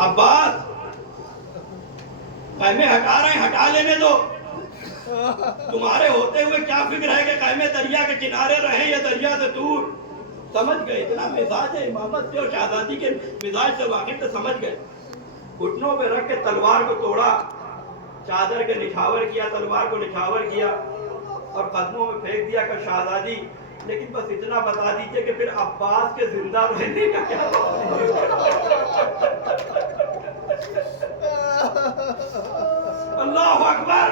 अब्बास क़ैमे हटा रहे हैं, हटा लेने दो। तुम्हारे होते हुए क्या फिक्र है कि क़ैमे दरिया के किनारे रहे या दरिया से दूर। समझ गए, इतना मिजाज है इमामत से और शहजादी के मिजाज से वाकिफ, तो समझ गए। घुटनों पे रख के तलवार को तोड़ा, चादर के निछावर किया, तलवार को निछावर किया और कदमों में फेंक दिया कि शहजादी, लेकिन बस इतना बता दीजिए कि फिर अब्बास के जिंदा रहने का क्या। अल्लाह अकबर।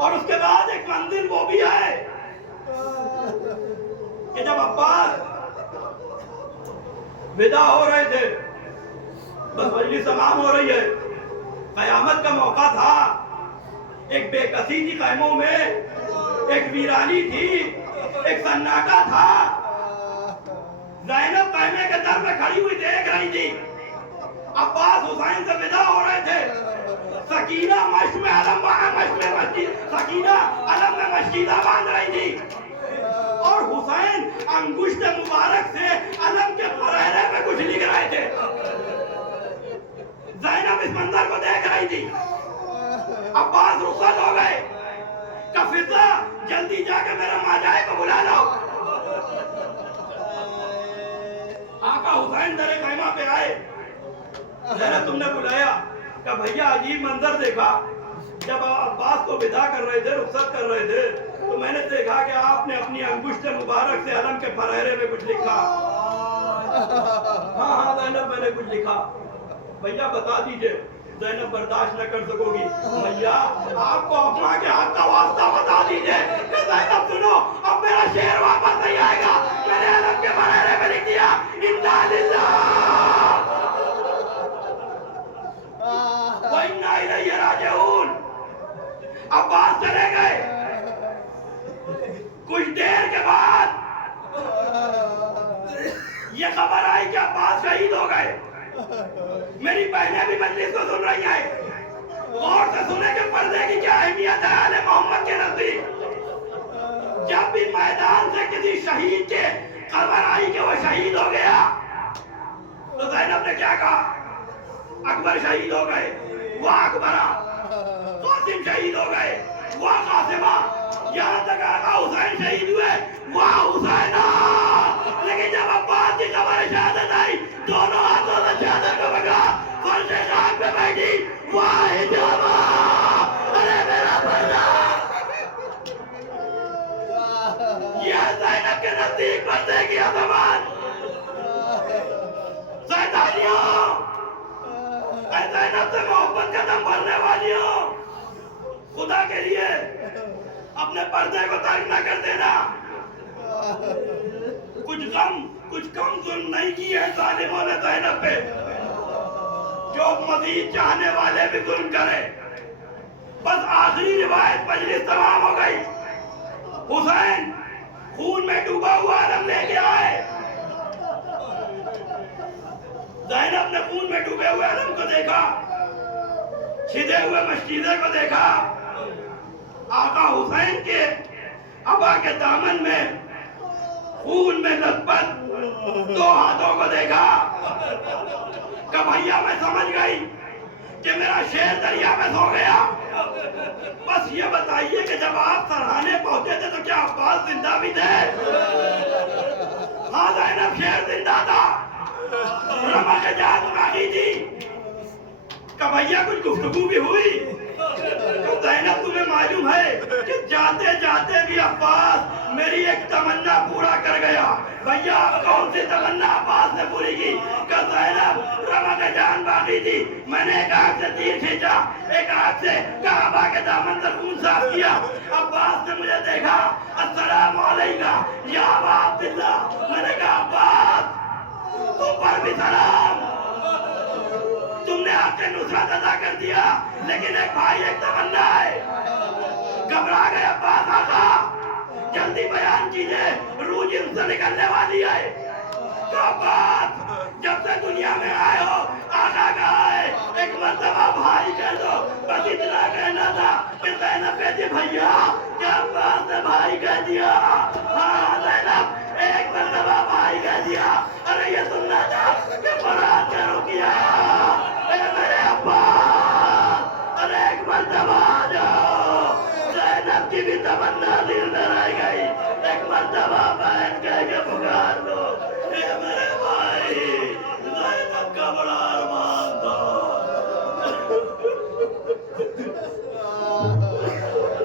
और उसके बाद एक मंजिल वो भी है कि जब अब्बास विदा हो रहे थे, बस मजलिस तमाम हो रही है, कयामत का मौका था, एक बेकसी थी ख़ैमों में, एक वीरानी थी, एक सन्नाटा था। ज़ैनब ख़ैमे के दर पे खड़ी हुई देख रही थी। अब्बास हुसैन से विदा हो रहे थे। सकीना मश्क में अलम सकीना अलम में मशकीदा बांध रही थी और हुसैन अंगुष्ठ मुबारक से अलम के फरहरे पे कुछ लिख रहे थे। ज़ैनब इस मंजर को देख रही थी। अब्बास रुखसत हो गए। कफिजा जल्दी जाके मेरे माजाए को बुला लो। आका हुसैन दरे ख़ैमा पे आए। ज़ैनब तुमने बुलाया कि भैया अजीब मंजर देखा। जब अब्बास को विदा कर रहे थे, रुखसत कर रहे थे, तो मैंने देखा कि आपने अपनी अंगुष्ठ मुबारक से अलम के फरहरे में कुछ लिखा। हाँ ज़ैनब मैंने कुछ लिखा। भैया बता दीजिए। ज़ैनब बर्दाश्त न कर सकोगी। भैया आपको अपना के हक का वास्ता बता दीजिए। ज़ैनब सुनो, अब मेरा शेर वापस नहीं आएगा। मैंने अलम के फरहरे में लिख दिया इन्ना लिल्लाह व इन्ना इलैहि राजिऊन। अब्बास चले गए। कुछ देर के बाद ये खबर आई कि अब्बास शहीद हो गए। मेरी बहनें भी मजलिस को सुन रही हैं। गौर से सुने कि पर्दे की क्या अहमियत है आले मोहम्मद के नजदीक। जब भी मैदान से किसी शहीद के खबर आई कि वो शहीद हो गया, तो ज़ैनब ने क्या कहा? अकबर शहीद हो गए, वाह अकबरा। कासिम शहीद हो गए, वाह कासिमा। यहाँ तक आका हुसैन शहीद हुए, वाह हुसैना। लेकिन जब अब्बास की खबर शहादत आई, दोनों हाथों से चादर को पकड़ा, फर्शे खाक पे बैठी, वाह हिजामा। अरे मेरा पर्दा। यह ज़ैनब के नजदीक पर्दे की अजमत। शैतानियों, ज़ैनब से मोहब्बत का दम भरने वालियों, खुदा के लिए अपने पर्दे को तर्क न कर देना। कुछ कम जुल्म नहीं किए हैं जालिमों ने ज़ैनब पे, जो मजीद चाहने वाले भी जुल्म करें। बस आखिरी रिवायत मजलिस तमाम हो गई। हुसैन खून में डूबा हुआ अलम लेके आए। ज़ैनब ने खून में डूबे हुए अलम को देखा, छिदे हुए मशकीज़े को देखा, आका हुसैन के अबा के दामन में खून में लथपथ दो हाथों को देखा। कि भैया मैं समझ गई कि मेरा शेर दरिया में सो गया। बस ये बताइए कि जब आप सरहाने पहुंचे थे तो क्या अब्बास जिंदा भी थे? हाँ ज़ैनब शेर जिंदा था, रमक जान बाकी थी। कि भैया कुछ गुफ्तगू भी हुई। ज़ैनब तुम्हें मालूम है कि जाते जाते भी अब्बास मेरी एक तमन्ना पूरा कर गया। भैया कौन सी तमन्ना अब्बास ने पूरी की? कि ज़ैनब रमक जान बाकी थी। मैंने एक आंख से तीर खींचा, एक आंख से काबा के दामन से खून साफ किया। अब्बास ने मुझे देखा, अस्सलाम अलैका या अबा अब्दुल्लाह। मैंने कहा अब्बास तुम पर भी सलाम, तुमने आपके नुसरत अदा कर दिया। लेकिन एक भाई एक तमन्ना है। घबरा गए अब्बास, आका जल्दी बयान कीजिए, रूह जिनसे निकलने वाली है। तो अब्बास जब से दुनिया में आए हो आका कहा है एक मर्तबा भाई कह दो। बस इतना कहना था कि ज़ैनब कहती भैया क्या अब्बास ने भाई कह दिया? हाँ ज़ैनब एक मर्तबा भाई कह दिया। अरे ये सुनना था कि बारात का रुकिया मर्तबा आ जाओ। ज़ैनब की भी तमन्ना दिल में रह गई, एक मर्तबा बहन कह के पुकार